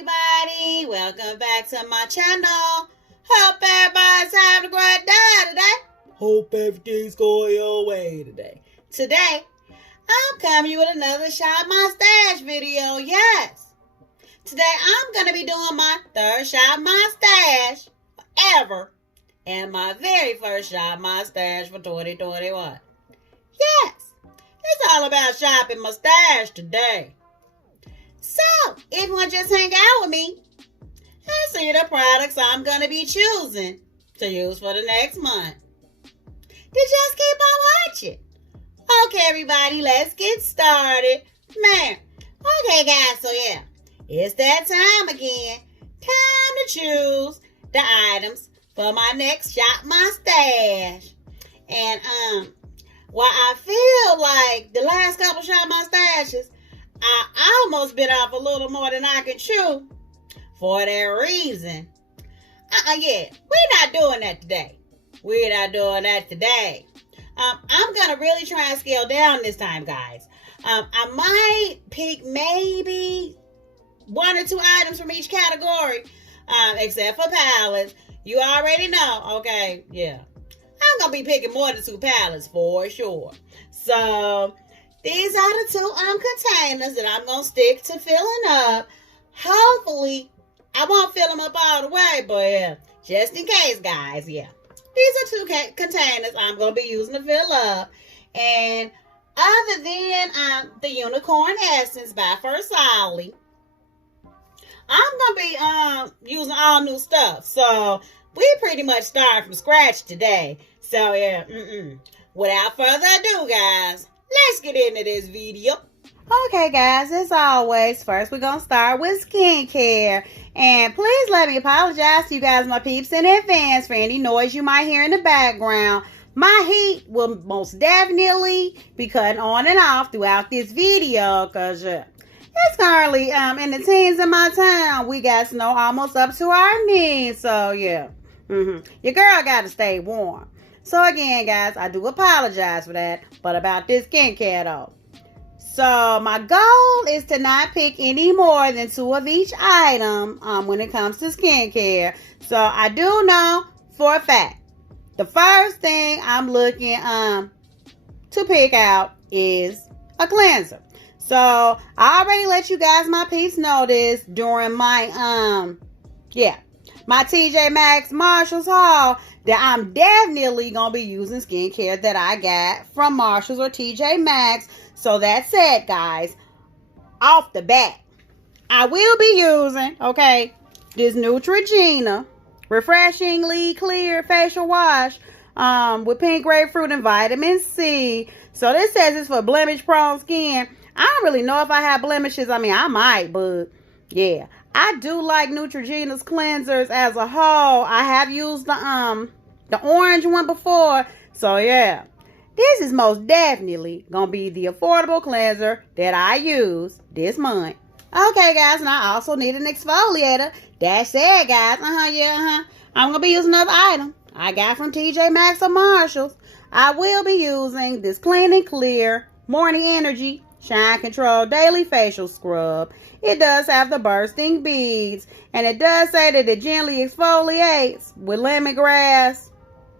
everybody, welcome back to my channel. Hope everybody's having a great day today. Hope everything's going your way today. Today, I'm coming with another Shop My Stash video, yes. Today, I'm going to be doing my third Shop My Stash ever. And my very first Shop My Stash for 2021. Yes, it's all about shopping my stash today. So, if you want to just hang out with me and see the products I'm going to be choosing to use for the next month, then just keep on watching. Okay, everybody, let's get started. Man, okay, guys, so yeah, it's that time again. Time to choose the items for my next Shop My Stash. And, while I feel like the last couple Shop My Stashes, I almost bit off a little more than I can chew. For that reason. Yeah, we're not doing that today. We're not doing that today. I'm going to really try and scale down this time, guys. I might pick maybe one or two items from each category, except for palettes. You already know, okay, yeah. I'm going to be picking more than two palettes for sure. So, these are the two containers that I'm going to stick to filling up. Hopefully, I won't fill them up all the way, but yeah, just in case, guys, yeah. These are two containers I'm going to be using to fill up. And other than the Unicorn Essence by First Ollie, I'm going to be using all new stuff. So, we pretty much start from scratch today. So, yeah, without further ado, guys, let's get into this video. Okay, guys, as always, first we're going to start with skincare. And please let me apologize to you guys, my peeps, in advance for any noise you might hear in the background. My heat will most definitely be cutting on and off throughout this video because it's currently in the teens in my town. We got snow almost up to our knees. So, yeah, your girl got to stay warm. So again, guys, I do apologize for that. But about this skincare, though. So my goal is to not pick any more than two of each item when it comes to skincare. So I do know for a fact, the first thing I'm looking to pick out is a cleanser. So I already let you guys, my peeps, know this during my my TJ Maxx Marshalls haul, that I'm definitely going to be using skincare that I got from Marshalls or TJ Maxx. So that said, guys, off the bat, I will be using, okay, this Neutrogena Refreshingly Clear Facial Wash with pink grapefruit and vitamin C. So this says it's for blemish-prone skin. I don't really know if I have blemishes. I mean, I might, but yeah. I do like Neutrogena's cleansers as a whole. I have used the orange one before. So, yeah. This is most definitely going to be the affordable cleanser that I use this month. Okay, guys. And I also need an exfoliator. That said, guys. I'm going to be using another item I got from TJ Maxx or Marshalls. I will be using this Clean and Clear Morning Energy Shine Control Daily Facial Scrub. It does have the bursting beads. And it does say that it gently exfoliates with lemongrass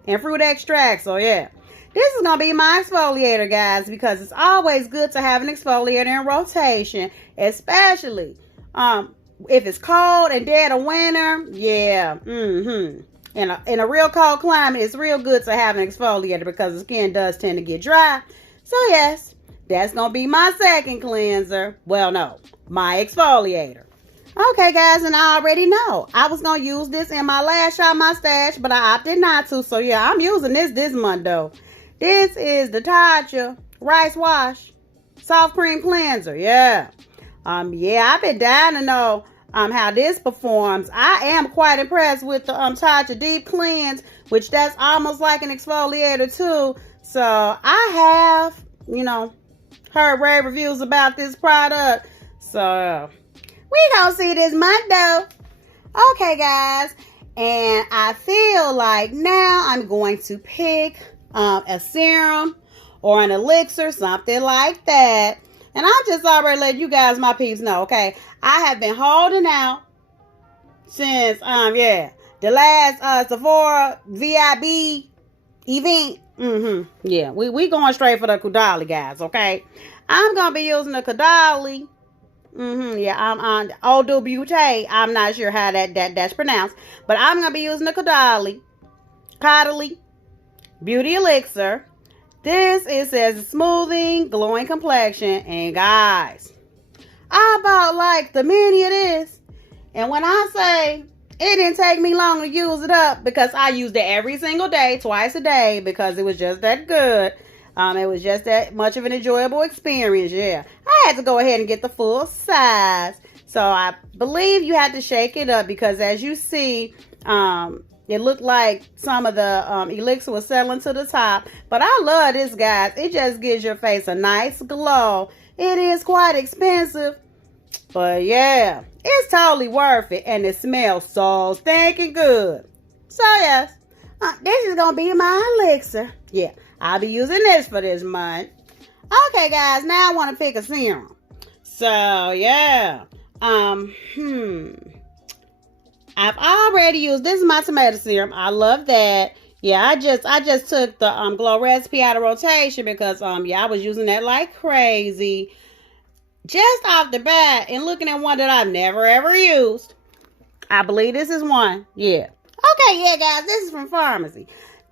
and fruit extract. So, yeah. This is going to be my exfoliator, guys. Because it's always good to have an exfoliator in rotation. Especially if it's cold and dead of winter. Yeah. In a real cold climate, it's real good to have an exfoliator. Because the skin does tend to get dry. So, yes. That's going to be my second cleanser. Well, no, my exfoliator. Okay, guys, and I already know. I was going to use this in my last Shop My Stash, but I opted not to. So, yeah, I'm using this month, though. This is the Tatcha Rice Wash Soft Cream Cleanser. Yeah. I've been dying to know how this performs. I am quite impressed with the Tatcha Deep Cleanse, which that's almost like an exfoliator, too. So, I have, heard rave reviews about this product. So, we gonna see this month though. Okay, guys. And I feel like now I'm going to pick a serum or an elixir, something like that. And I just already let you guys, my peeps, know, okay? I have been holding out since yeah, the last Sephora VIB event. Yeah, we going straight for the Kudali, guys. Okay, I'm gonna be using the Kudali. Yeah, I'm on Eau de Beauté. I'm not sure how that's pronounced, but I'm gonna be using the Caudalie Beauty Elixir. This says smoothing, glowing complexion, and guys, I bought like the mini of this, and when I say it didn't take me long to use it up because I used it every single day, twice a day, because it was just that good. It was just that much of an enjoyable experience. Yeah, I had to go ahead and get the full size. So I believe you had to shake it up because as you see, it looked like some of the elixir was settling to the top. But I love this, guys. It just gives your face a nice glow. It is quite expensive, but yeah, it's totally worth it. And it smells so stinking good. So yes, this is going to be my elixir. Yeah, I'll be using this for this month. Okay, guys, now I want to pick a serum. So yeah, I've already used, this is my tomato serum. I love that. Yeah, I just took the Glow recipe out of rotation because yeah, I was using that like crazy. Just off the bat and looking at one that I've never ever used. I believe this is one. Yeah. Okay, yeah, guys, this is from Pharmacy.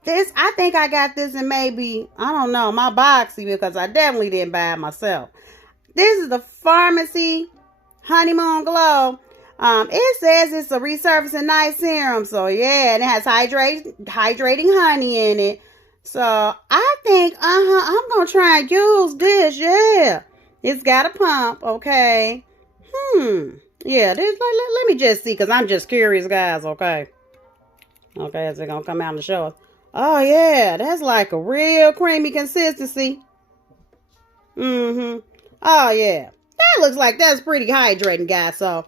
This, I think I got this in maybe, I don't know, my boxy because I definitely didn't buy it myself. This is the Pharmacy Honeymoon Glow. It says it's a resurfacing night serum. So yeah, and it has hydrating honey in it. So I think, I'm going to try and use this. Yeah. It's got a pump. Okay. Yeah, this, let me just see because I'm just curious, guys. Okay. Okay, is it going to come out and show us? Oh, yeah. That's like a real creamy consistency. Oh, yeah. That looks like that's pretty hydrating, guys. So,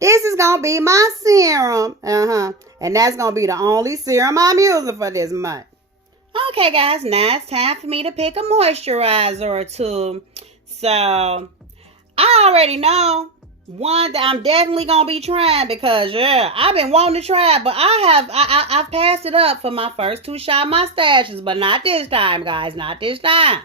this is going to be my serum. And that's going to be the only serum I'm using for this month. Okay, guys. Now it's time for me to pick a moisturizer or two. So, I already know one that I'm definitely going to be trying because, yeah, I've been wanting to try it, but I've passed it up for my first 2 shot mustaches, but not this time, guys, not this time.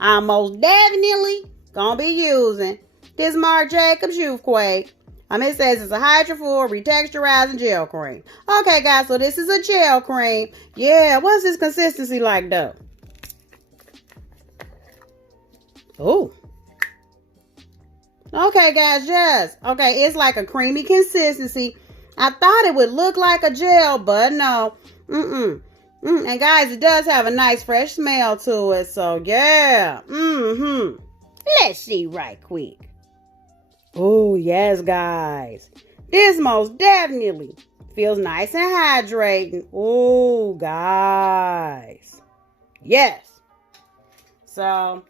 I'm most definitely going to be using this Marc Jacobs Youthquake. It says it's a hydrophore retexturizing gel cream. Okay, guys, so this is a gel cream. Yeah, what's this consistency like, though? Oh. Okay, guys, yes. Okay, it's like a creamy consistency. I thought it would look like a gel, but no. And guys, it does have a nice fresh smell to it. So, yeah. Let's see right quick. Oh, yes, guys. This most definitely feels nice and hydrating. Oh, guys. Yes. So,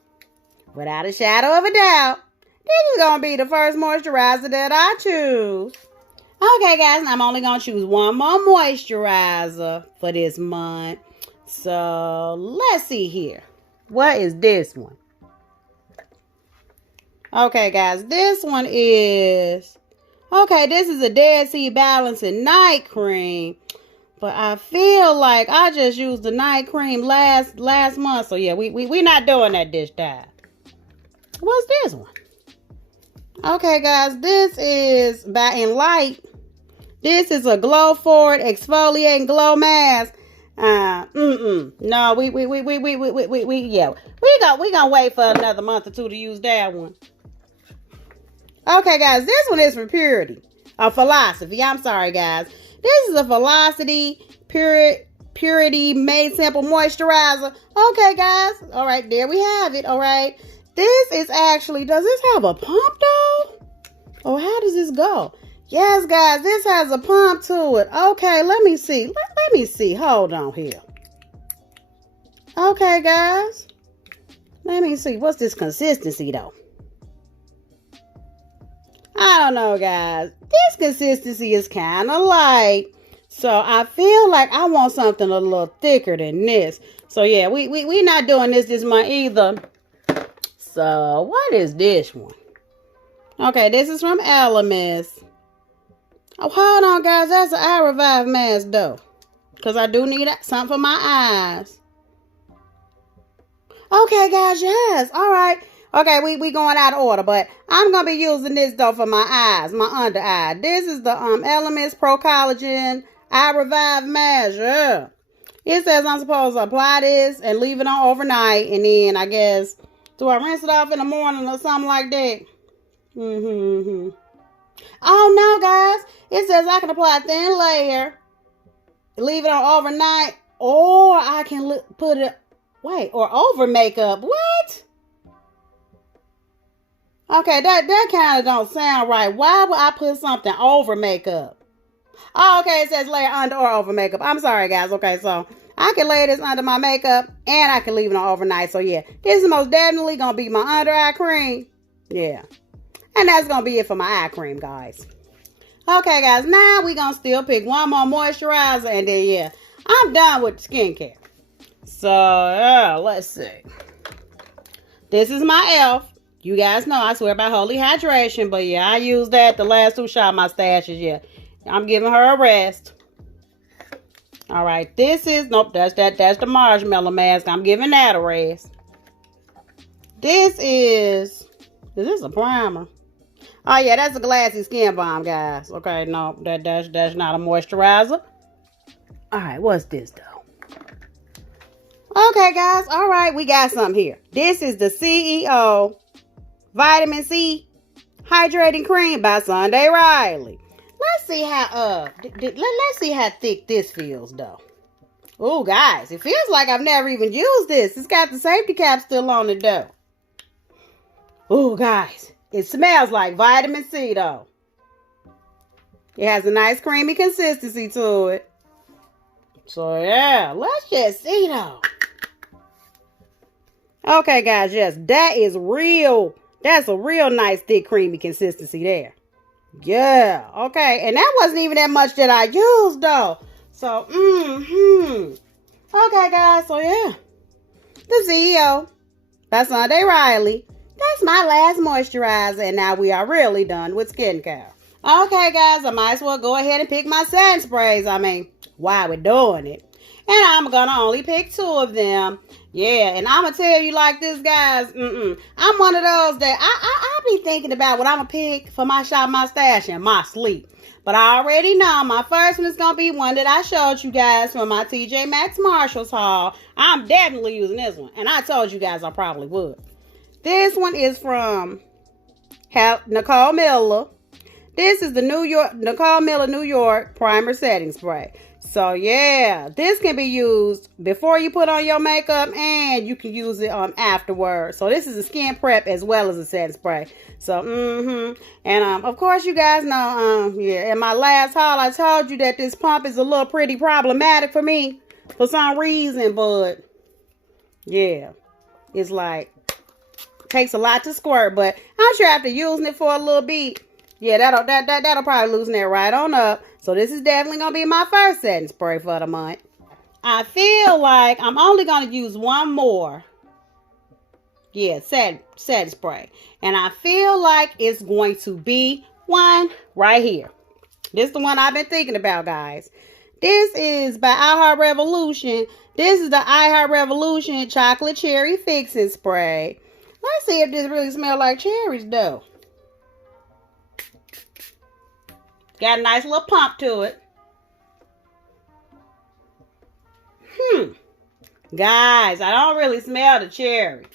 without a shadow of a doubt, this is going to be the first moisturizer that I choose. Okay, guys, I'm only going to choose one more moisturizer for this month. So, let's see here. What is this one? Okay, guys, this one is... Okay, this is a Dead Sea Balancing Night Cream. But I feel like I just used the night cream last month. So, yeah, we're not doing that this time. What's this one? Okay, guys, this is by Enlight. This is a Glow Forward Exfoliating Glow Mask. No, we gonna wait for another month or two to use that one. Okay, guys, this one is for Purity. Philosophy. I'm sorry, guys. This is a Velocity Purity Made Simple Moisturizer. Okay, guys. All right, there we have it. All right. This is actually, does this have a pump though? Or how does this go? Yes, guys, this has a pump to it. Okay, let me see. Let me see. Hold on here. Okay, guys. Let me see. What's this consistency though? I don't know, guys. This consistency is kind of light. So I feel like I want something a little thicker than this. So yeah, we not doing this month either. So, what is this one? Okay, this is from Elemis. Oh, hold on, guys. That's an eye revive mask, though. Because I do need something for my eyes. Okay, guys, yes. All right. Okay, we going out of order, but I'm going to be using this, though, for my eyes, my under eye. This is the Elements Pro Collagen Eye Revive Mask. Yeah. It says I'm supposed to apply this and leave it on overnight, and then, I guess, do I rinse it off in the morning or something like that? Oh, no, guys. It says I can apply a thin layer, leave it on overnight, or I can put it, or over makeup. What? Okay, that kind of don't sound right. Why would I put something over makeup? Oh, okay, it says layer under or over makeup. I'm sorry, guys. Okay, so I can lay this under my makeup, and I can leave it on overnight. So, yeah, this is most definitely going to be my under eye cream. Yeah. And that's going to be it for my eye cream, guys. Okay, guys, now we're going to still pick one more moisturizer, and then, yeah, I'm done with skincare. So, yeah, let's see. This is my e.l.f. You guys know I swear by holy hydration, but, yeah, I used that the last 2 shots of my stashes, yeah. I'm giving her a rest. All right, this is, nope, that's the marshmallow mask. I'm giving that a rest. This is this a primer? Oh, yeah, that's a glassy skin balm, guys. Okay, no, that's not a moisturizer. All right, what's this, though? Okay, guys, all right, we got something here. This is the CEO Vitamin C Hydrating Cream by Sunday Riley. Let's see how let's see how thick this feels, though. Oh, guys, it feels like I've never even used this. It's got the safety cap still on it, though. Oh, guys, it smells like vitamin C, though. It has a nice creamy consistency to it. So, yeah, let's just see, though. Okay, guys, yes, that is real. That's a real nice, thick, creamy consistency there. Yeah, okay, and that wasn't even that much that I used, though. So, Okay, guys, so yeah. The CEO by Sunday Riley. That's my last moisturizer, and now we are really done with skincare. Okay, guys, I might as well go ahead and pick my setting sprays. I mean, why we're doing it. And I'm going to only pick 2 of them. Yeah, and I'm going to tell you like this, guys. I'm one of those that I be thinking about what I'm going to pick for my shop, my stash, and my sleep. But I already know my first one is going to be one that I showed you guys from my TJ Maxx Marshalls haul. I'm definitely using this one. And I told you guys I probably would. This one is from Nicole Miller. This is the Nicole Miller New York Primer Setting Spray. So, yeah, this can be used before you put on your makeup, and you can use it afterwards. So, this is a skin prep as well as a setting spray. So, And, of course, you guys know, in my last haul, I told you that this pump is a little pretty problematic for me for some reason. But, yeah, it's like, takes a lot to squirt. But I'm sure after using it for a little bit, yeah, that'll probably loosen that right on up. So this is definitely going to be my first setting spray for the month. I feel like I'm only going to use one more. Yeah, setting spray. And I feel like it's going to be one right here. This is the one I've been thinking about, guys. This is by iHeart Revolution. This is the iHeart Revolution Chocolate Cherry Fixing Spray. Let's see if this really smells like cherries, though. Got a nice little pump to it. Guys, I don't really smell the cherry.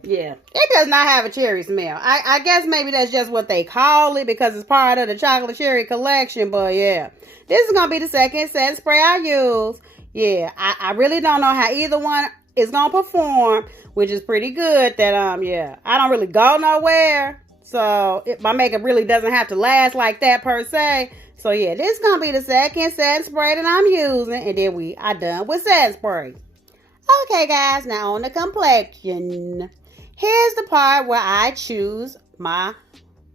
Yeah, it does not have a cherry smell. I guess maybe that's just what they call it because it's part of the chocolate cherry collection. But yeah, this is going to be the second setting spray I use. Yeah, I really don't know how either one is going to perform, which is pretty good that, yeah, I don't really go nowhere. So, my makeup really doesn't have to last like that per se. So, yeah, this is going to be the second setting spray that I'm using. And then we are done with setting spray. Okay, guys, now on the complexion. Here's the part where I choose my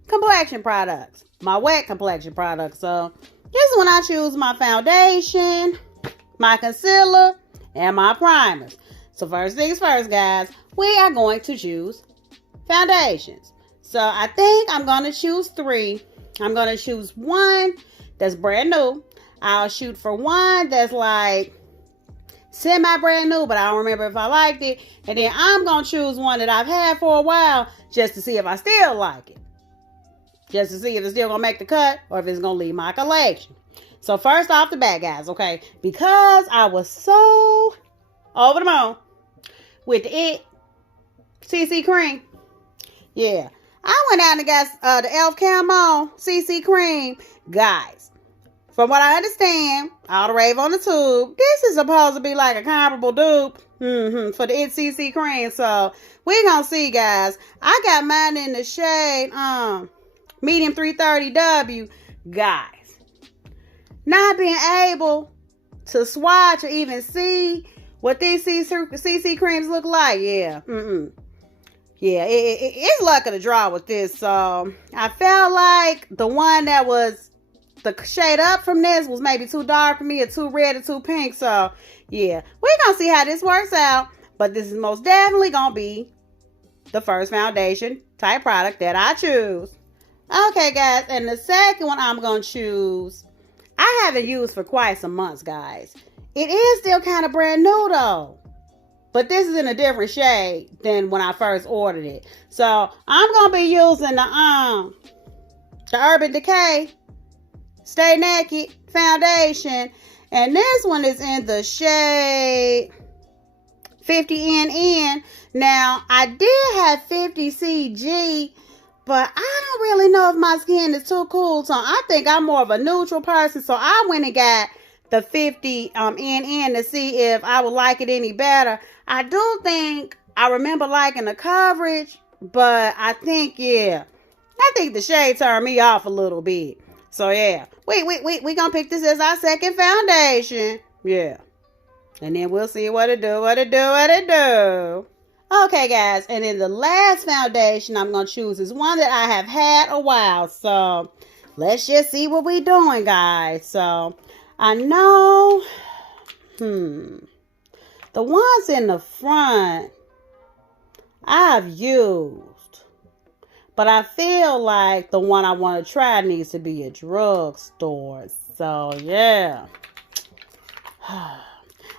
complexion products. My wet complexion products. So, this is when I choose my foundation, my concealer, and my primers. So, first things first, guys, we are going to choose foundations. So I think I'm going to choose 3. I'm going to choose one that's brand new. I'll shoot for one that's like semi brand new, but I don't remember if I liked it. And then I'm going to choose one that I've had for a while just to see if I still like it. Just to see if it's still going to make the cut or if it's going to leave my collection. So first off the bat, guys, okay, because I was so over the moon with the CC cream. Yeah, I went out and got the e.l.f. Camo CC cream. Guys, from what I understand, all the rave on the tube, this is supposed to be like a comparable dupe for the CC cream. So we're going to see, guys. I got mine in the shade medium 330W. Guys, not being able to swatch or even see what these CC creams look like. Yeah. Yeah, it's luck of the draw with this. So I felt like the one that was the shade up from this was maybe too dark for me, or too red or too pink. So yeah, we're going to see how this works out. But this is most definitely going to be the first foundation type product that I choose. Okay, guys. And the second one I'm going to choose, I haven't used for quite some months, guys. It is still kind of brand new, though. But this is in a different shade than when I first ordered it. So I'm going to be using the Urban Decay Stay Naked foundation. And this one is in the shade 50NN. Now, I did have 50CG, but I don't really know if my skin is too cool. So I think I'm more of a neutral person. So I went and got the 50 NN to see if I would like it any better. I do think I remember liking the coverage, but I think, yeah, I think the shade turned me off a little bit. So yeah, we gonna pick this as our second foundation. Yeah. And then we'll see what it do. Okay, guys, and then the last foundation I'm gonna choose is one that I have had a while. So let's just see what we doing, guys. So I know, the ones in the front I've used, but I feel like the one I want to try needs to be a drugstore. So yeah,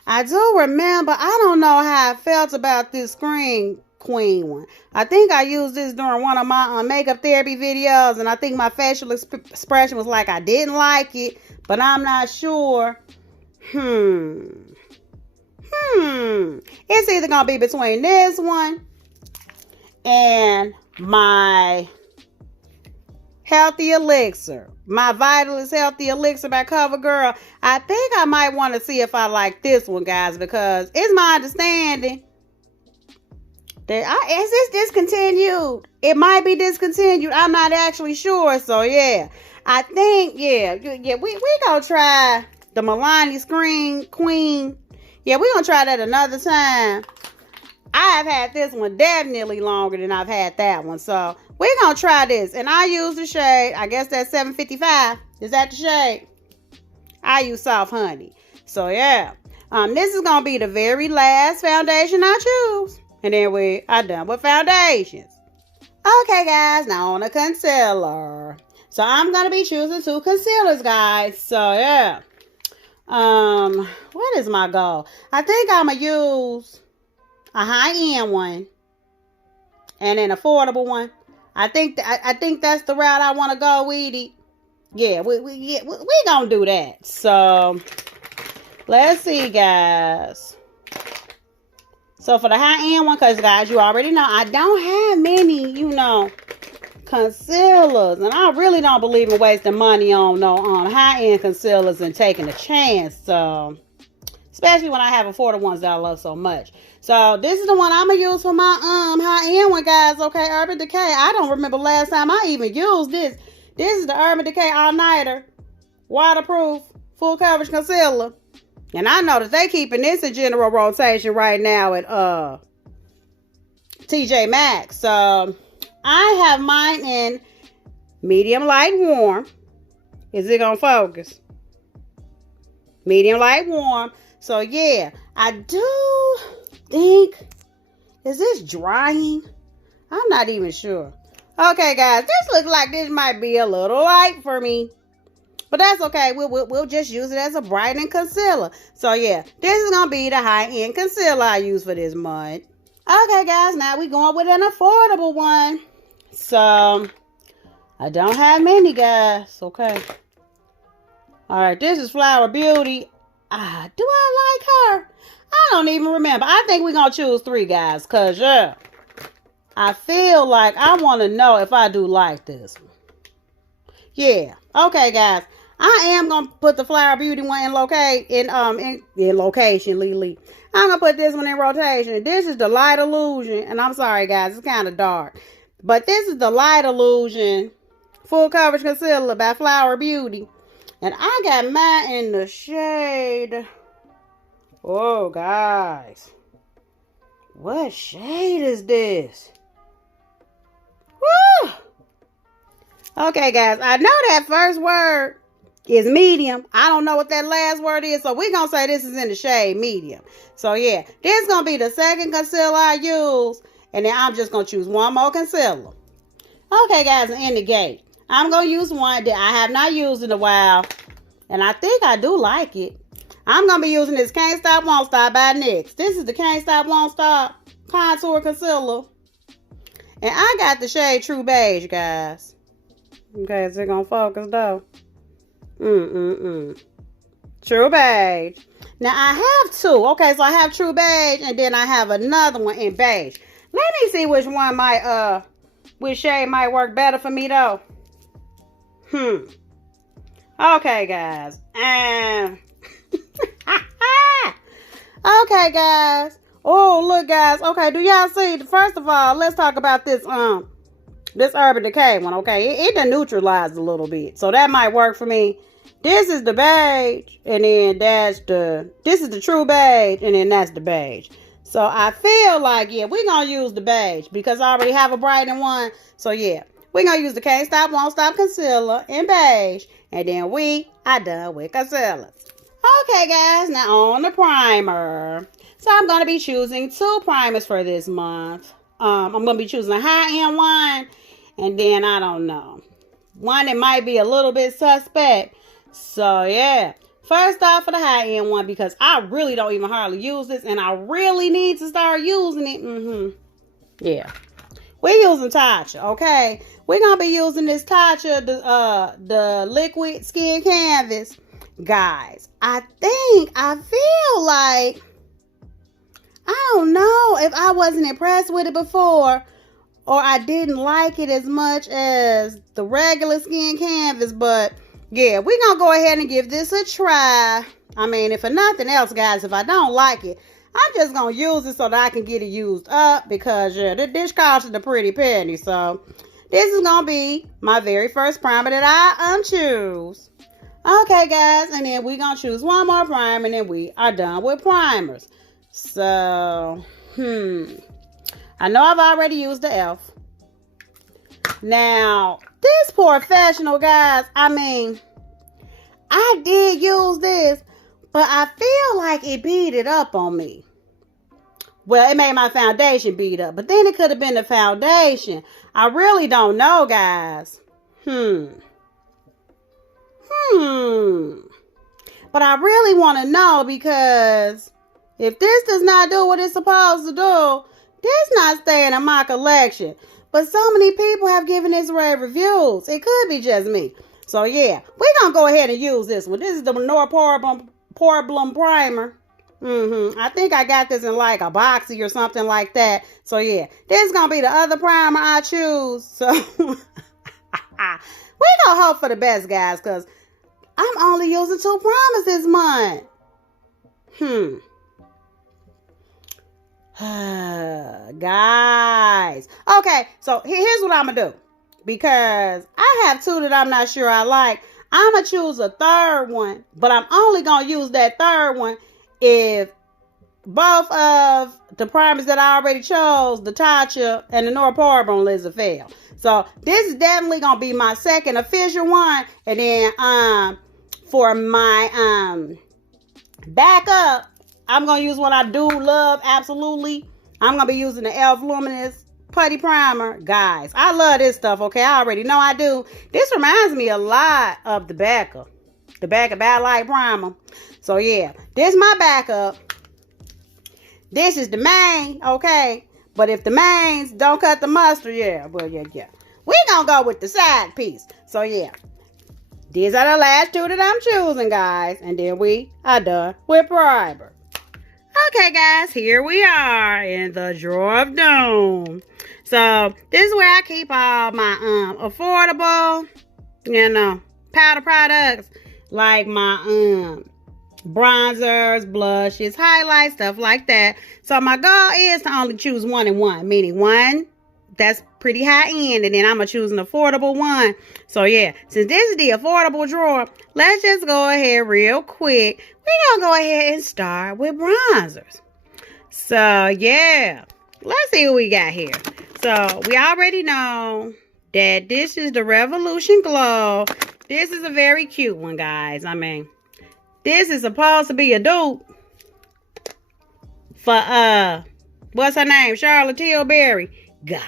I do remember, I don't know how I felt about this Screen Queen one. I think I used this during one of my makeup therapy videos, and I think my facial expression was like I didn't like it, but I'm not sure. It's either gonna be between this one and my Healthy Elixir, my Vitalist Healthy Elixir by CoverGirl. I think I might want to see if I like this one, guys, because it's my understanding that is this discontinued? It might be discontinued. I'm not actually sure. So yeah, I think we gonna try the Milani Screen Queen. Yeah, we're going to try that another time. I have had this one definitely longer than I've had that one. So we're going to try this. And I use the shade, I guess that's 755. Is that the shade? I use Soft Honey. So yeah, this is going to be the very last foundation I choose. And then we are done with foundations. Okay, guys, now on a concealer. So I'm going to be choosing 2 concealers, guys. So yeah. What is my goal? I think I'm gonna use a high-end one and an affordable one. I think that's the route I want to go with it. Yeah, we gonna do that. So let's see, guys. So for the high-end one, because guys, you already know I don't have many, concealers, and I really don't believe in wasting money on high-end concealers and taking a chance. So especially when I have affordable ones that I love so much. So this is the one I'm gonna use for my high-end one, guys. Okay, Urban Decay. I don't remember last time I even used this. This is the Urban Decay All Nighter waterproof full coverage concealer, and I know that they keeping this in general rotation right now at TJ Maxx. So I have mine in medium light warm. Is it gonna focus? Medium light warm. So yeah, I do think, is this drying? I'm not even sure. Okay, guys, this looks like this might be a little light for me. But that's okay. We'll just use it as a brightening concealer. So, yeah, this is going to be the high-end concealer I use for this month. Okay, guys, now we're going with an affordable one. So, I don't have many, guys. Okay. All right, this is Flower Beauty. Do I like her? I don't even remember. I think we're going to choose 3, guys. Because, yeah, I feel like I want to know if I do like this one. Yeah. Okay, guys. I am going to put the Flower Beauty one in location, Lily. I'm going to put this one in rotation. This is the Light Illusion. And I'm sorry, guys. It's kind of dark. But this is the Light Illusion Full Coverage Concealer by Flower Beauty. And I got mine in the shade. Oh, guys. What shade is this? Woo! Okay, guys. I know that first word is medium. I don't know what that last word is. So we're going to say this is in the shade medium. So, yeah. This is going to be the second concealer I use. And then I'm just going to choose one more concealer. Okay, guys. In the gate. I'm going to use one that I have not used in a while. And I think I do like it. I'm going to be using this Can't Stop, Won't Stop by NYX. This is the Can't Stop, Won't Stop Contour Concealer. And I got the shade True Beige, guys. Okay, is it going to focus, though? True Beige. Now, I have 2. Okay, so I have True Beige, and then I have another one in beige. Let me see which one might, which shade might work better for me, though. Okay, guys. Okay, guys. Oh, look, guys. Okay, do y'all see? First of all, let's talk about this Urban Decay one, okay? It done neutralized a little bit, so that might work for me. This is the beige, and then this is the True Beige, and then that's the beige. So I feel like, yeah, we're going to use the beige because I already have a brightening one. So, yeah, we're going to use the Can't Stop, Won't Stop Concealer in beige, and then we are done with concealers. Okay, guys, now on the primer. So I'm going to be choosing 2 primers for this month. I'm going to be choosing a high-end one, and then, I don't know, one that might be a little bit suspect. So, yeah. First off, for the high-end one, because I really don't even hardly use this, and I really need to start using it. Yeah. We're using Tatcha, okay? We're going to be using this Tatcha, the liquid skin canvas. Guys, I feel like, I don't know if I wasn't impressed with it before, or I didn't like it as much as the regular skin canvas, but yeah, we're going to go ahead and give this a try. I mean, if for nothing else, guys, if I don't like it, I'm just going to use it so that I can get it used up because, yeah, this costs a pretty penny. So, this is going to be my very first primer that I choose. Okay, guys, and then we're going to choose one more primer, and then we are done with primers. So, I know I've already used the e.l.f. Now, this Professional, guys, I mean, I did use this, but I feel like it beat it up on me. Well, it made my foundation beat up, but then it could have been the foundation. I really don't know, guys. But I really want to know because if this does not do what it's supposed to do, this not staying in my collection. But so many people have given this rave reviews. It could be just me. So, yeah, we're going to go ahead and use this one. This is the Nor Problem Primer. I think I got this in like a boxy or something like that. So, yeah, this is going to be the other primer I choose. So, we're going to hope for the best, guys, because I'm only using 2 primers this month. Guys. Okay, so here's what I'm going to do. Because I have 2 that I'm not sure I like. I'm going to choose a third one. But I'm only going to use that third one if both of the primers that I already chose, the Tatcha and the Nor Problem Lizard, fail. So this is definitely going to be my second official one. And then for my backup, I'm going to use what I do love absolutely. I'm going to be using the e.l.f. Luminous putty primer. Guys, I love this stuff, okay? I already know I do. This reminds me a lot of the Becca Bad Light Primer. So, yeah, this is my backup. This is the main, okay? But if the mains don't cut the mustard, yeah. We gonna go with the side piece. So, yeah. These are the last two that I'm choosing, guys. And then we are done with primer. Okay, guys, here we are in the drawer of doom. So, this is where I keep all my affordable, powder products. Like my bronzers, blushes, highlights, stuff like that. So, my goal is to only choose one and one. Meaning one that's pretty high end, and then I'm going to choose an affordable one. So, yeah, since this is the affordable drawer, let's just go ahead real quick. We're going to go ahead and start with bronzers. So, yeah, let's see what we got here. So, we already know that this is the Revolution Glow. This is a very cute one, guys. I mean, this is supposed to be a dupe for, what's her name? Charlotte Tilbury. Guys,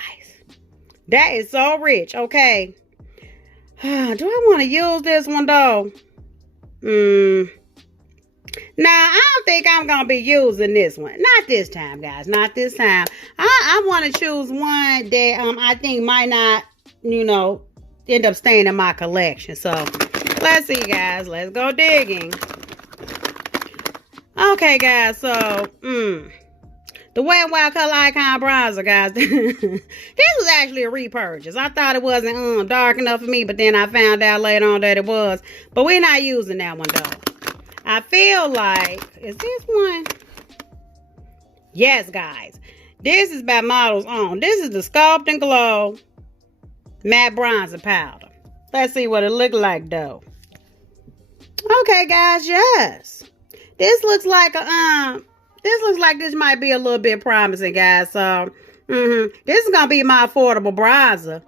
that is so rich, okay? Do I want to use this one, though? Nah, I don't think I'm going to be using this one. Not this time, guys. Not this time. I want to choose one that I think might not, end up staying in my collection. So, let's see, guys. Let's go digging. Okay, guys. So, the Wet n Wild Color Icon Bronzer, guys. This was actually a repurchase. I thought it wasn't dark enough for me, but then I found out later on that it was. But we're not using that one, though. I feel like, is this one? Yes, guys. This is by Models On. This is the Sculpt and Glow Matte Bronzer Powder. Let's see what it look like, though. Okay, guys, yes. This looks like this might be a little bit promising, guys. So, this is gonna be my affordable bronzer,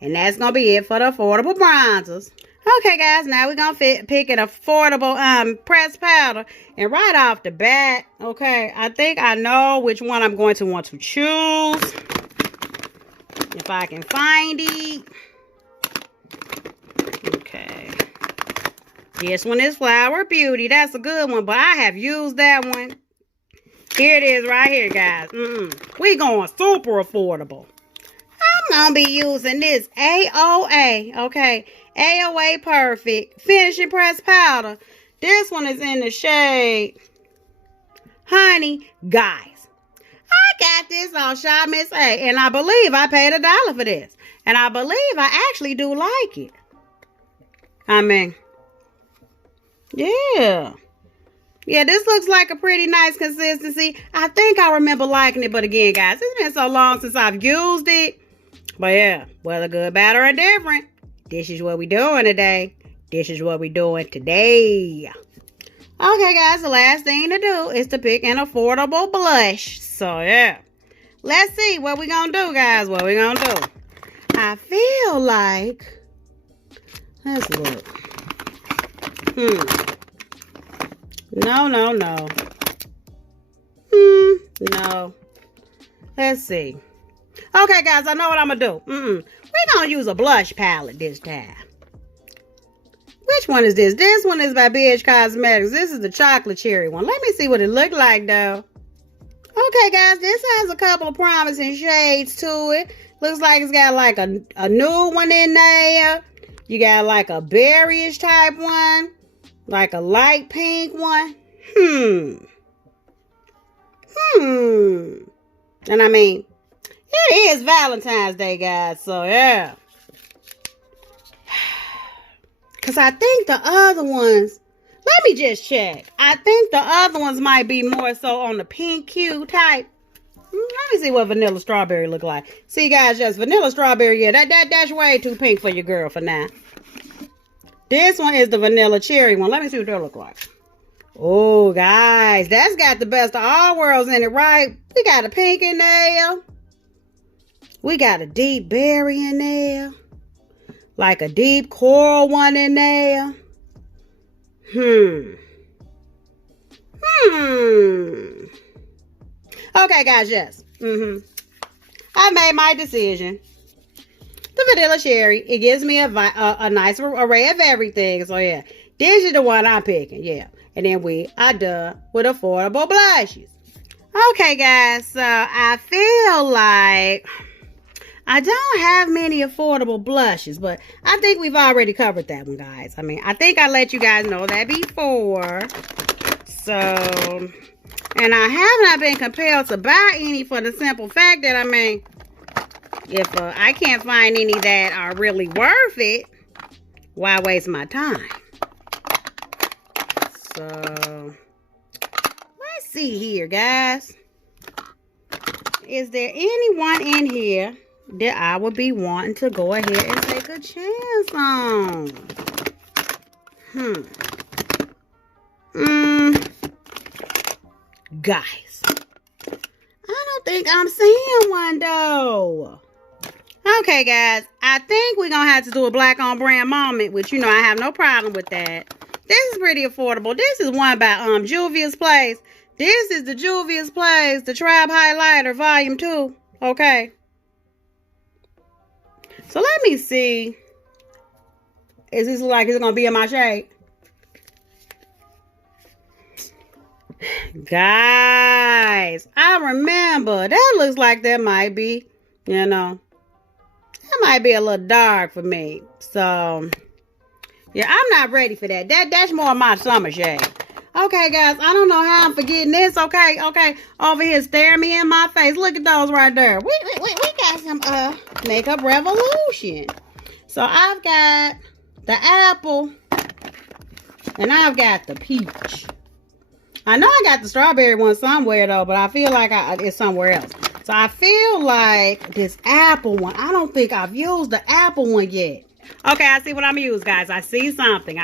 and that's gonna be it for the affordable bronzers. Okay, guys, now we're gonna pick an affordable pressed powder, and right off the bat, okay, I think I know which one I'm going to want to choose. If I can find it. Okay. This one is Flower Beauty. That's a good one, but I have used that one. Here it is right here, guys. We going super affordable. I'm going to be using this AOA, okay? AOA Perfect Finishing Press Powder. This one is in the shade Honey. Guys, I got this on Shop Miss A, and I believe I paid $1 for this. And I believe I actually do like it. I mean, yeah. Yeah, this looks like a pretty nice consistency. I think I remember liking it, but again, guys, it's been so long since I've used it. But yeah, whether good, bad, or indifferent, this is what we're doing today. This is what we're doing today. Okay, guys, the last thing to do is to pick an affordable blush. So, yeah. Let's see what we're going to do, guys. What we're going to do. I feel like... Let's look. No. No. Let's see. Okay, guys, I know what I'm going to do. We're going to use a blush palette this time. Which one is this? This one is by BH Cosmetics. This is the chocolate cherry one. Let me see what it looked like, though. Okay, guys, this has a couple of promising shades to it. Looks like it's got like a nude one in there. You got like a berryish type one. Like a light pink one. And I mean, it is Valentine's Day, guys. So, yeah. Because I think the other ones, let me just check. I think the other ones might be more so on the pink hue type. Let me see what vanilla strawberry look like. See, guys, just vanilla strawberry. Yeah, that's way too pink for your girl for now. This one is the vanilla cherry one. Let me see what that look like. Oh, guys, that's got the best of all worlds in it, right? We got a pink in there. We got a deep berry in there. Like a deep coral one in there. Okay, guys, yes. I made my decision. The Vanilla Cherry. It gives me a nice array of everything. So, yeah. This is the one I'm picking. Yeah. And then we are done with affordable blushes. Okay, guys. So, I feel like I don't have many affordable blushes, but I think we've already covered that one, guys. I mean, I think I let you guys know that before. So, and I have not been compelled to buy any for the simple fact that, I mean, if I can't find any that are really worth it, why waste my time? So, let's see here, guys. Is there anyone in here that I would be wanting to go ahead and take a chance on? Guys, I don't think I'm seeing one though. Okay, guys, I think we're gonna have to do a black on brand moment, which, you know, I have no problem with that. This is pretty affordable. This is one by Juvia's Place. This is the Juvia's Place, the Tribe Highlighter, Volume 2. Okay. So let me see. Is this like it's gonna be in my shade? Guys, I remember. That looks like that might be, you know, that might be a little dark for me. So, yeah, I'm not ready for that. That's more my summer shade. Okay, guys, I don't know how I'm forgetting this. Okay. Over here staring me in my face. Look at those right there. We got some Makeup Revolution. So I've got the apple and I've got the peach. I know I got the strawberry one somewhere though, but I feel like it's somewhere else. So I feel like this apple one, I don't think I've used the apple one yet. Okay, I see what I'm gonna use, guys. I see something.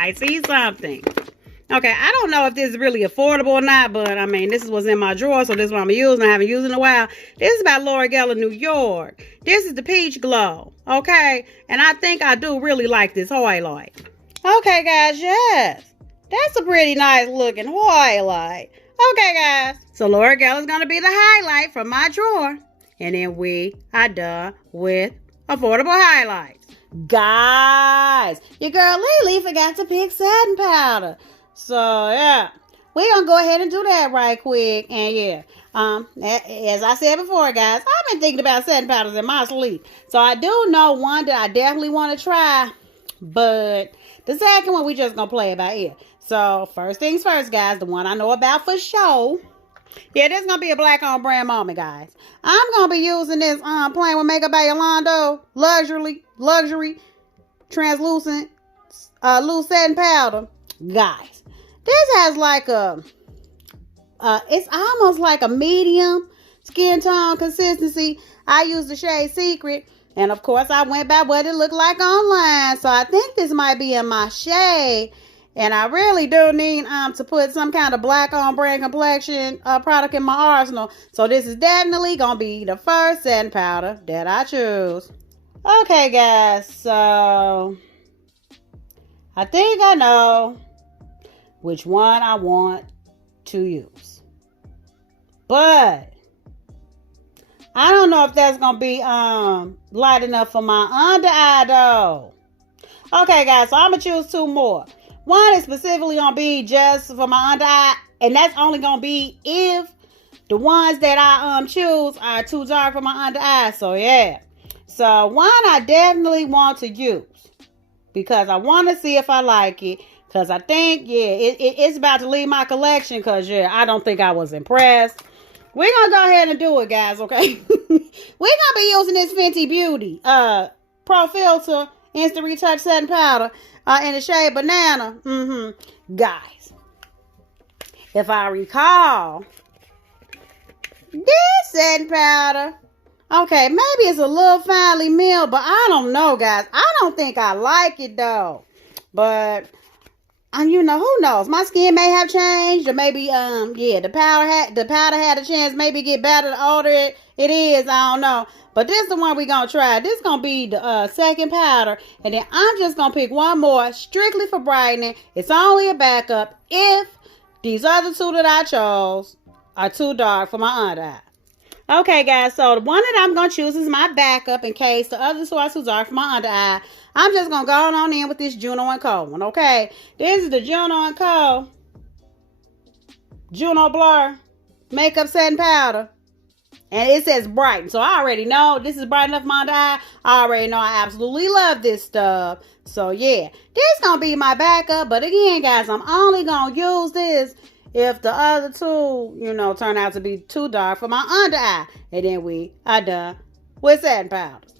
Okay, I don't know if this is really affordable or not, but I mean, this is what's in my drawer, so this is what I'm using. I haven't used it in a while. This is by Laura Geller, New York. This is the Peach Glow, okay? And I think I do really like this highlight. Okay, guys, yes. That's a pretty nice looking highlight. Okay, guys. So Laura Geller is going to be the highlight from my drawer. And then we are done with affordable highlights. Guys, your girl Lily forgot to pick satin powder. So, yeah, we're going to go ahead and do that right quick. And, yeah, as I said before, guys, I've been thinking about satin powders in my sleep. So, I do know one that I definitely want to try. But the second one, we just going to play about it. So, first things first, guys, the one I know about for sure. Yeah, this is going to be a black on brand moment, guys. I'm going to be using this Playing with Makeup by Yolanda Luxury Translucent Loose Satin Powder. Guys, this has like it's almost like a medium skin tone consistency. I use the shade Secret. And, of course, I went by what it looked like online. So, I think this might be in my shade. And I really do need to put some kind of black on brand complexion product in my arsenal. So this is definitely going to be the first satin powder that I choose. Okay, guys. So I think I know which one I want to use. But I don't know if that's going to be light enough for my under eye, though. Okay, guys. So I'm going to choose two more. One is specifically going to be just for my under eye, and that's only going to be if the ones that I choose are too dark for my under eye. So, yeah. So, one I definitely want to use because I want to see if I like it because I think, yeah, it's about to leave my collection because, yeah, I don't think I was impressed. We're going to go ahead and do it, guys, okay? We're going to be using this Fenty Beauty Pro Filter Instant Retouch Setting Powder. In the shade Banana. Guys, if I recall, this setting powder, okay, maybe it's a little finely milled, but I don't know, guys. I don't think I like it, though. But, you know, who knows? My skin may have changed, or maybe, yeah, the powder had a chance maybe get better the older it is. I don't know. But this is the one we're going to try. This is going to be the second powder. And then I'm just going to pick one more strictly for brightening. It's only a backup if these other two that I chose are too dark for my under eye. Okay, guys, so the one that I'm going to choose is my backup in case the other two are too dark for my under eye. I'm just going to go on in with this Juno & Co. one, okay? This is the Juno & Co. Juno Blur Makeup Setting Powder. And it says brighten. So I already know this is bright enough for my under eye. I already know I absolutely love this stuff. So, yeah. This is going to be my backup. But again, guys, I'm only going to use this if the other two, turn out to be too dark for my under eye. And then we are done with setting powders.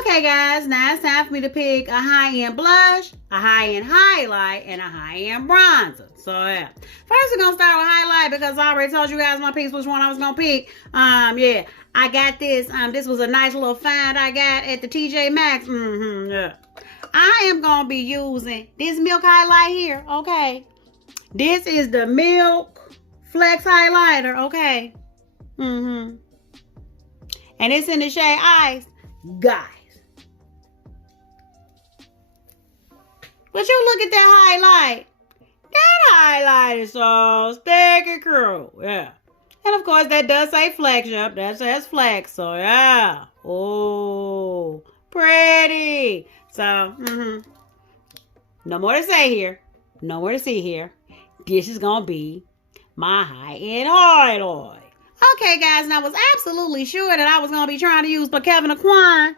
Okay, guys. Now it's time for me to pick a high-end blush, a high-end highlight, and a high-end bronzer. So, yeah. First, we're going to start with highlight because I already told you guys my piece which one I was going to pick. Yeah. I got this. This was a nice little find I got at the TJ Maxx. Yeah. I am going to be using this Milk highlight here, okay? This is the Milk Flex Highlighter, okay? And it's in the shade Ice. Guys. But you look at that highlight. That highlight is so sticky cool. Yeah. And of course, that does say Flex. Yep, that says Flex. So, yeah. Oh, pretty. So, no more to say here. No more to see here. This is going to be my high-end highlight. Okay, guys, and I was absolutely sure that I was going to be trying to use Kevin Aquan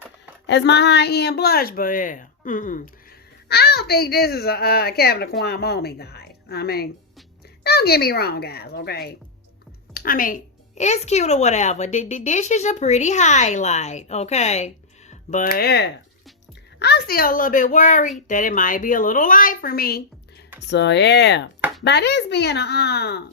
as my high-end blush, but yeah. I don't think this is a Kevin Aquan moment, guys. I mean, don't get me wrong, guys, okay? I mean, it's cute or whatever. This is a pretty highlight, okay? But yeah, I'm still a little bit worried that it might be a little light for me. So yeah, by this being a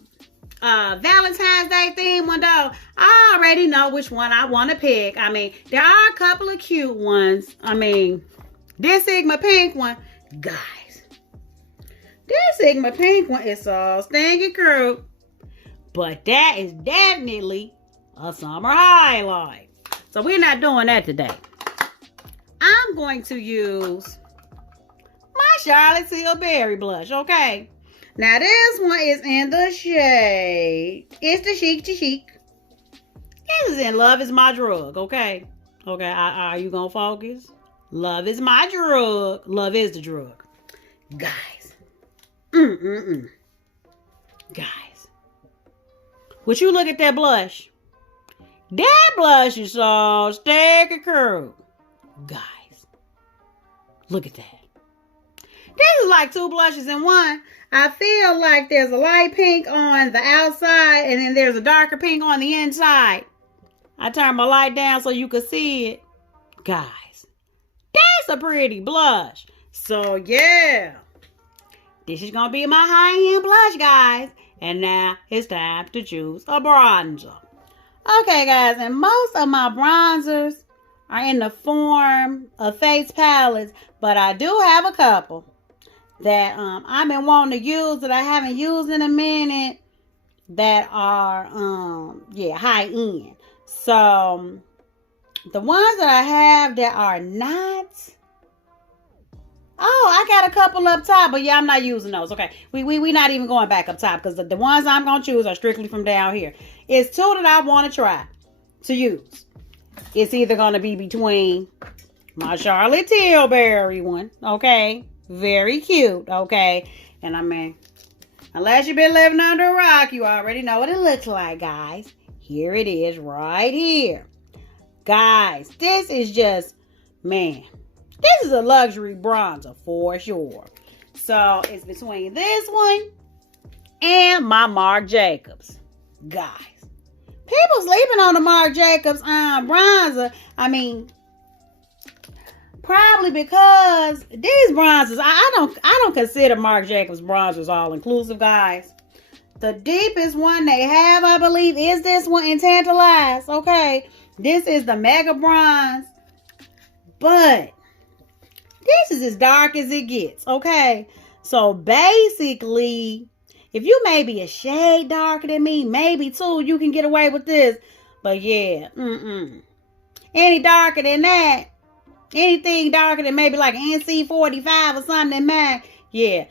Valentine's Day theme one though, I already know which one I want to pick. I mean, there are a couple of cute ones. I mean, this Sigma Pink one, guys, this Sigma Pink one is so stinky cute, but that is definitely a summer highlight. So we're not doing that today. I'm going to use my Charlotte Tilbury blush, okay? Now this one is in the shade. It's the Chic to Chic. This is in Love Is My Drug, okay? Okay, are you gonna focus? Love is my drug. Love is the drug. Guys. Guys. Would you look at that blush? That blush is so sticky cool. Guys. Look at that. This is like two blushes in one. I feel like there's a light pink on the outside and then there's a darker pink on the inside. I turned my light down so you could see it. Guys, that's a pretty blush. So yeah, this is going to be my high-end blush, guys. And now it's time to choose a bronzer. Okay, guys, and most of my bronzers are in the form of face palettes, but I do have a couple that I've been wanting to use that I haven't used in a minute that are high end. So the ones that I have that are not, I got a couple up top, but yeah, I'm not using those. Okay, we not even going back up top because the ones I'm gonna choose are strictly from down here. It's two that I want to try to use. It's either gonna be between my Charlotte Tilbury one, okay, very cute, okay, and I mean, unless you've been living under a rock, you already know what it looks like, guys. Here it is right here. Guys, this is just, man, this is a luxury bronzer for sure. So it's between this one and my Marc Jacobs. Guys, people sleeping on the Marc Jacobs bronzer. I mean, probably because these bronzers, I don't consider Marc Jacobs bronzers all inclusive, guys. The deepest one they have, I believe, is this one in Tantalize. Okay, this is the Mega Bronze, but this is as dark as it gets. Okay, so basically, if you may be a shade darker than me, maybe two, you can get away with this. But yeah, any darker than that, anything darker than maybe like an NC45 or something, man, yeah.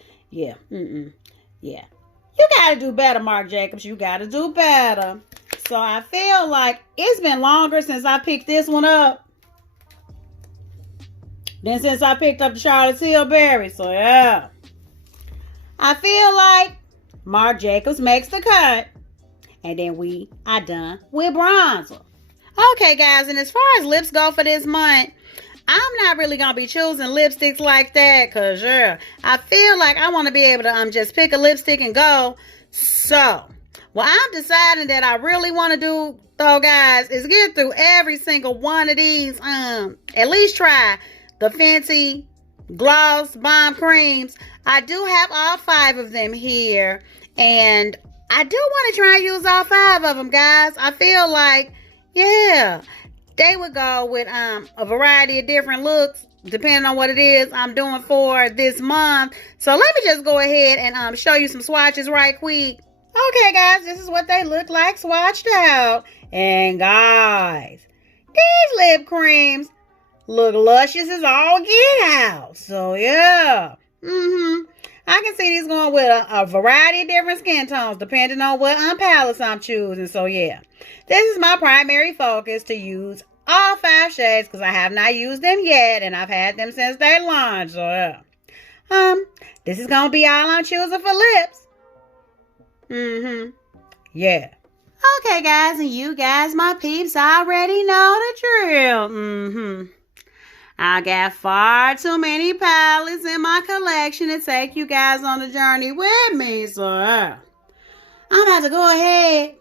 You gotta do better, Marc Jacobs. You gotta do better. So I feel like it's been longer since I picked this one up than since I picked up the Charlotte Tilbury. So yeah. I feel like Marc Jacobs makes the cut. And then we are done with bronzer. Okay, guys, and as far as lips go for this month, I'm not really going to be choosing lipsticks like that because, yeah, I feel like I want to be able to just pick a lipstick and go. So, what I'm deciding that I really want to do, though, guys, is get through every single one of these. At least try the Fenty Gloss Bomb Creams. I do have all 5 of them here, and I do want to try and use all 5 of them, guys. I feel like, yeah, they would go with a variety of different looks depending on what it is I'm doing for this month. So let me just go ahead and show you some swatches right quick. Okay, guys, this is what they look like swatched out. And guys, these lip creams look luscious as all get out. So yeah, I can see these going with a variety of different skin tones depending on what palettes I'm choosing. So yeah, this is my primary focus, to use all 5 shades because I have not used them yet and I've had them since they launched. So yeah, this is gonna be all I'm choosing for lips. Yeah. Okay, guys, and you guys, my peeps, already know the drill. I got far too many palettes in my collection to take you guys on the journey with me. So I'm about to go ahead,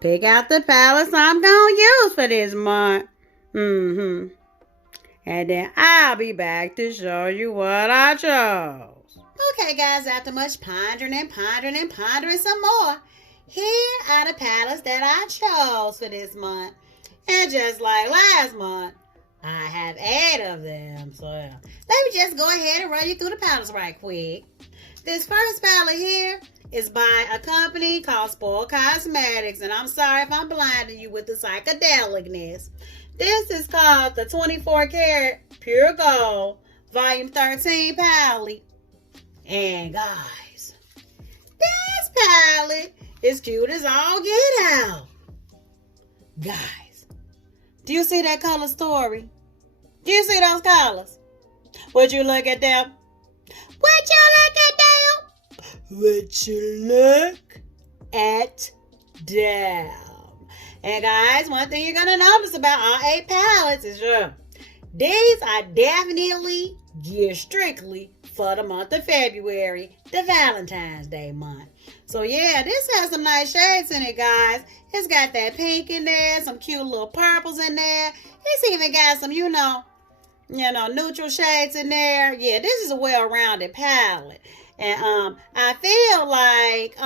pick out the palettes I'm going to use for this month. And then I'll be back to show you what I chose. Okay, guys, after much pondering some more, here are the palettes that I chose for this month. And just like last month, I have 8 of them. So let me just go ahead and run you through the palettes right quick. This first palette here is by a company called Spoiled Cosmetics. And I'm sorry if I'm blinding you with the psychedelicness. This is called the 24 Karat Pure Gold Volume 13 palette. And guys, this palette is cute as all get out. Guys, do you see that color story? Do you see those colors? Would you look at them? Would you look at them? Would you look at them? And guys, one thing you're going to notice about all 8 palettes is these are definitely geared strictly for the month of February, the Valentine's Day month. So yeah, this has some nice shades in it, guys. It's got that pink in there, some cute little purples in there. It's even got some, neutral shades in there. Yeah, this is a well-rounded palette. And I feel like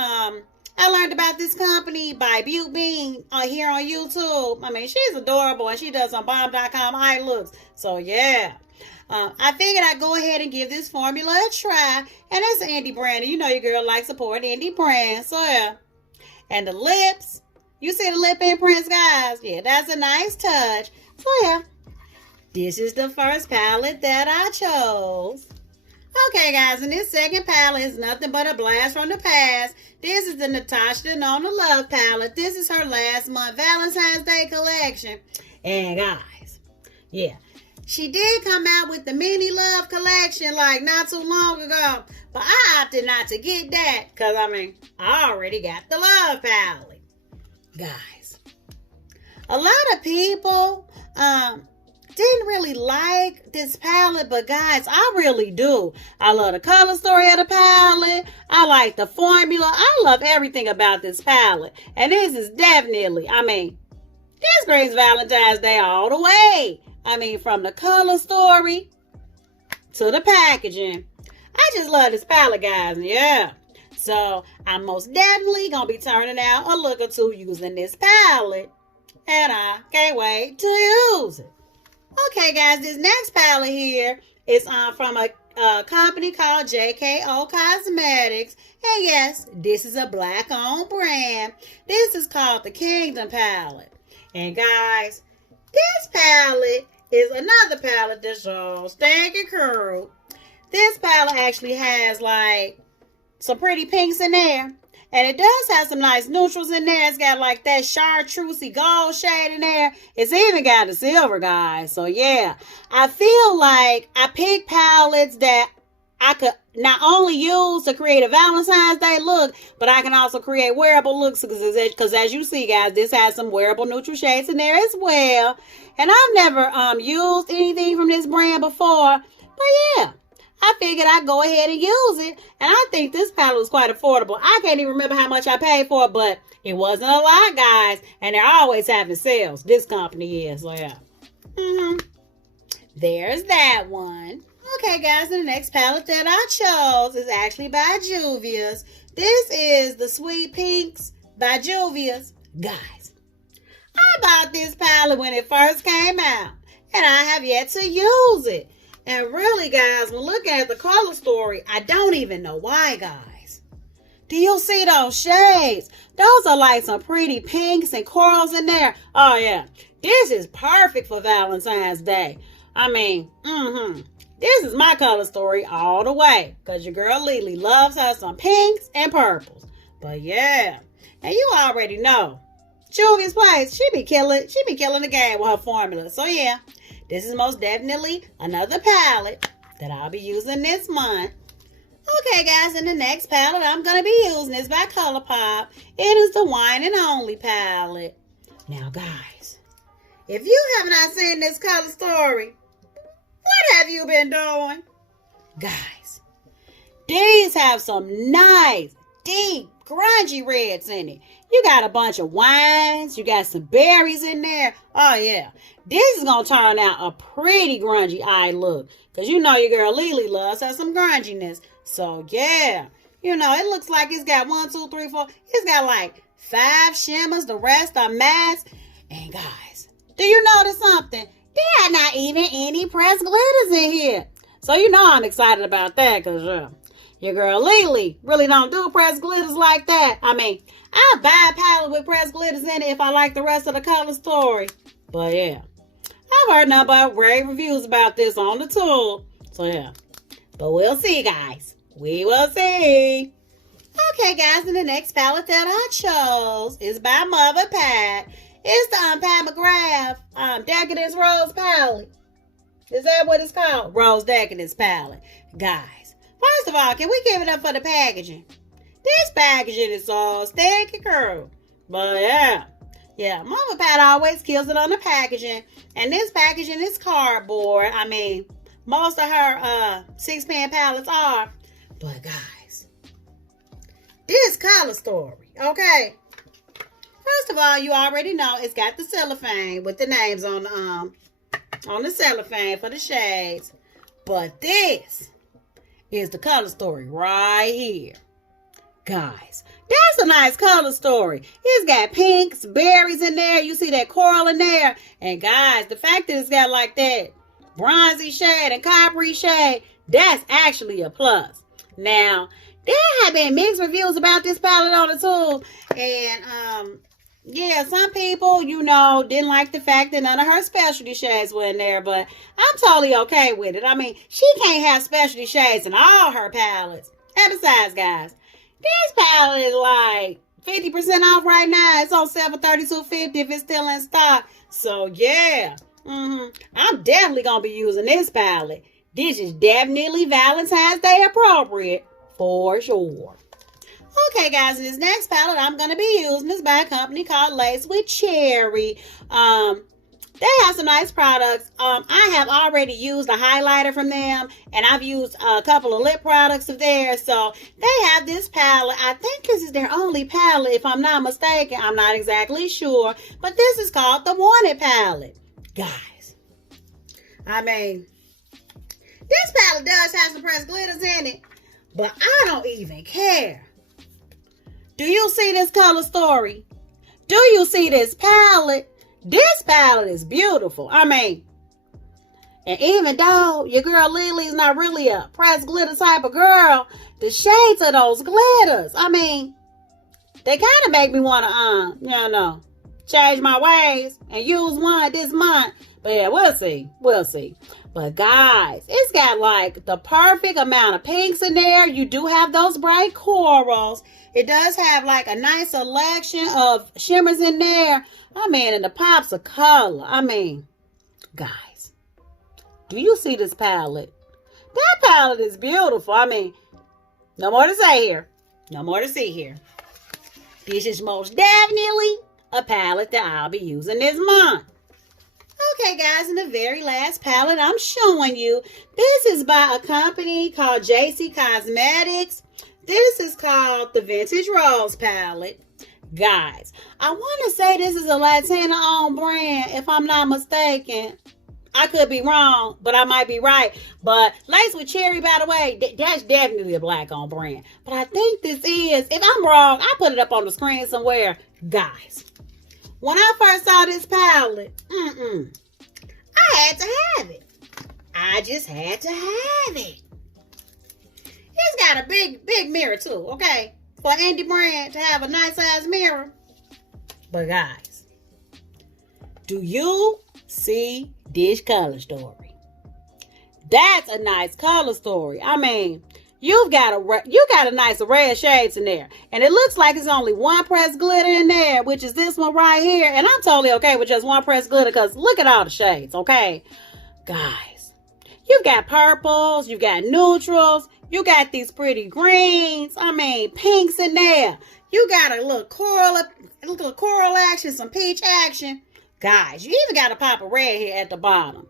I learned about this company by Butte Bean here on YouTube. I mean, she's adorable and she does some bomb.com eye looks. So yeah. I figured I'd go ahead and give this formula a try. And it's an indie brand. And you know your girl likes supporting indie brands. So yeah. And the lips. You see the lip imprints, guys? Yeah, that's a nice touch. So yeah. This is the first palette that I chose. Okay, guys, and this second palette is nothing but a blast from the past. This is the Natasha Denona Love palette. This is her last month Valentine's Day collection. And guys, yeah, she did come out with the mini love collection like not too long ago. But I opted not to get that because, I already got the love palette. Guys, a lot of people didn't really like this palette, but guys, I really do. I love the color story of the palette. I like the formula. I love everything about this palette. And this is definitely, this screams Valentine's Day all the way. From the color story to the packaging. I just love this palette, guys. Yeah. So I'm most definitely going to be turning out a look or two using this palette. And I can't wait to use it. Okay, guys, this next palette here is from a company called JKO Cosmetics. And yes, this is a black-owned brand. This is called the Kingdom palette. And guys, this palette is another palette that's so stinking cool. This palette actually has like some pretty pinks in there. And it does have some nice neutrals in there. It's got like that chartreusey gold shade in there. It's even got the silver, guys. So yeah, I feel like I picked palettes that I could not only use to create a Valentine's Day look, but I can also create wearable looks because as you see, guys, this has some wearable neutral shades in there as well. And I've never used anything from this brand before, but yeah, I figured I'd go ahead and use it. And I think this palette was quite affordable. I can't even remember how much I paid for it, but it wasn't a lot, guys. And they're always having sales. This company is, so yeah. There's that one. Okay, guys, and the next palette that I chose is actually by Juvia's. This is the Sweet Pinks by Juvia's. Guys, I bought this palette when it first came out, and I have yet to use it. And really, guys, when looking at the color story, I don't even know why, guys. Do you see those shades? Those are like some pretty pinks and corals in there. Oh, yeah. This is perfect for Valentine's Day. I mean, this is my color story all the way. Because your girl Lily loves her some pinks and purples. But yeah. And you already know. Juvia's Place, she be killing the game with her formula. So yeah. This is most definitely another palette that I'll be using this month. Okay, guys, and the next palette I'm going to be using is by ColourPop. It is the Wine and Only palette. Now, guys, if you have not seen this color story, what have you been doing? Guys, these have some nice, deep, grungy reds in it. You got a bunch of wines. You got some berries in there. Oh, yeah. This is going to turn out a pretty grungy eye look. Because you know your girl Lily loves her some grunginess. So, yeah. You know, it looks like it's got 1, 2, 3, 4. It's got like 5 shimmers. The rest are mattes. And, guys, do you notice something? There are not even any pressed glitters in here. So, you know I'm excited about that. Because, your girl Lily really don't do pressed glitters like that. I mean, I'll buy a palette with pressed glitters in it if I like the rest of the color story. But yeah, I've heard nothing but rave reviews about this on the tool. So yeah, but we'll see, guys. We will see. Okay, guys, and the next palette that I chose is by Mother Pat. It's the Pat McGrath Decadence Rose palette. Is that what it's called? Rose Decadence palette. Guys, first of all, can we give it up for the packaging? This packaging is so sticky, girl. But yeah, Mama Pat always kills it on the packaging. And this packaging is cardboard. I mean, most of her 6-pan palettes are. But guys, this color story, okay? First of all, you already know it's got the cellophane with the names on the cellophane for the shades. But this is the color story right here. Guys, that's a nice color story. It's got pinks, berries in there. You see that coral in there. And guys, the fact that it's got like that bronzy shade and coppery shade, that's actually a plus. Now, there have been mixed reviews about this palette on the tool. And, yeah, some people, you know, didn't like the fact that none of her specialty shades were in there. But I'm totally okay with it. I mean, she can't have specialty shades in all her palettes. And besides, guys, this palette is like 50% off right now. It's on sale for $32.50 if it's still in stock. So, yeah. I'm definitely going to be using this palette. This is definitely Valentine's Day appropriate for sure. Okay, guys, this next palette I'm going to be using is by a company called Lace with Cherry. They have some nice products. I have already used a highlighter from them, and I've used a couple of lip products of theirs. So they have this palette. I think this is their only palette, if I'm not mistaken. I'm not exactly sure, but this is called the Wanted palette. Guys, I mean, this palette does have some pressed glitters in it, but I don't even care. Do you see this color story? Do you see this palette? This palette is beautiful. I mean, and even though your girl Lily's not really a pressed glitter type of girl, the shades of those glitters, I mean, they kind of make me want to, change my ways and use one this month. But yeah, we'll see. We'll see. But guys, it's got like the perfect amount of pinks in there. You do have those bright corals. It does have like a nice selection of shimmers in there. I mean, and the pops of color. I mean, guys, do you see this palette? That palette is beautiful. I mean, no more to say here. No more to see here. This is most definitely a palette that I'll be using this month. Okay, guys, and the very last palette I'm showing you, this is by a company called JC Cosmetics. This is called the Vintage Rose palette. Guys, I want to say this is a Latina-owned brand, if I'm not mistaken. I could be wrong, but I might be right. But Lace with Cherry, by the way, that's definitely a black-owned brand. But I think this is, if I'm wrong, I'll put it up on the screen somewhere. Guys, when I first saw this palette, I had to have it. I just had to have it. It's got a big mirror too, okay? For an indie brand to have a nice size mirror. But guys, do you see this color story? That's a nice color story. I mean, you got a nice array of shades in there. And it looks like it's only one pressed glitter in there, which is this one right here. And I'm totally okay with just one pressed glitter because look at all the shades, okay? Guys, you've got purples, you've got neutrals, you got these pretty greens, I mean, pinks in there. You got a little coral action, some peach action. Guys, you even got a pop of red here at the bottom.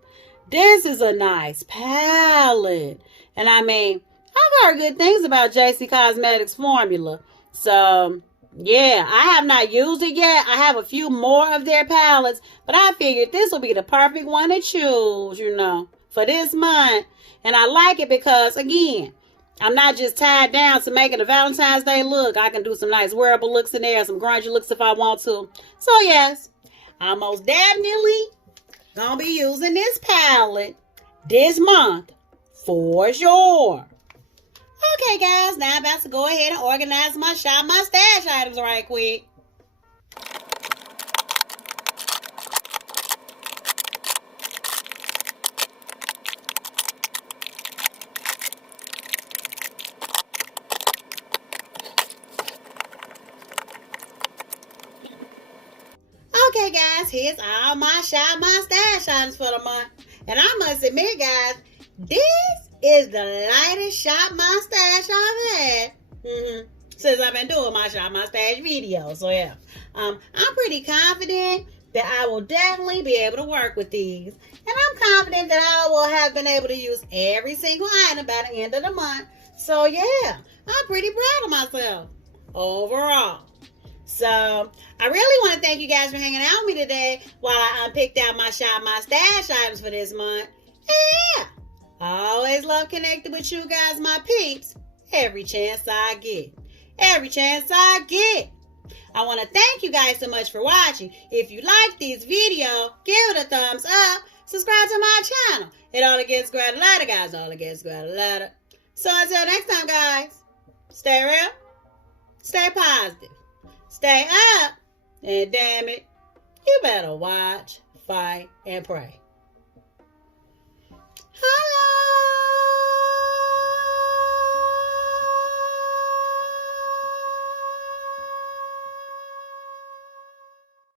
This is a nice palette. And I mean, I've heard good things about JC Cosmetics formula. So, yeah, I have not used it yet. I have a few more of their palettes. But I figured this will be the perfect one to choose, you know, for this month. And I like it because, again, I'm not just tied down to making a Valentine's Day look. I can do some nice wearable looks in there, some grungy looks if I want to. So, yes, I'm most definitely going to be using this palette this month for sure. Okay, guys, now I'm about to go ahead and organize my shop, my stash items right quick. Okay, guys, here's all my shop, my stash items for the month. And I must admit, guys, this is the lightest shop my stash I've had since I've been doing my shop my stash videos. So yeah, I'm pretty confident that I will definitely be able to work with these, and I'm confident that I will have been able to use every single item by the end of the month. So yeah, I'm pretty proud of myself overall. So I really want to thank you guys for hanging out with me today while I unpicked out my shop my stash items for this month. Yeah, I always love connecting with you guys, my peeps, every chance I get. Every chance I get. I want to thank you guys so much for watching. If you like this video, give it a thumbs up. Subscribe to my channel. It all gets greater later, guys. All gets greater later. So until next time, guys, stay real, stay positive, stay up, and damn it, you better watch, fight, and pray.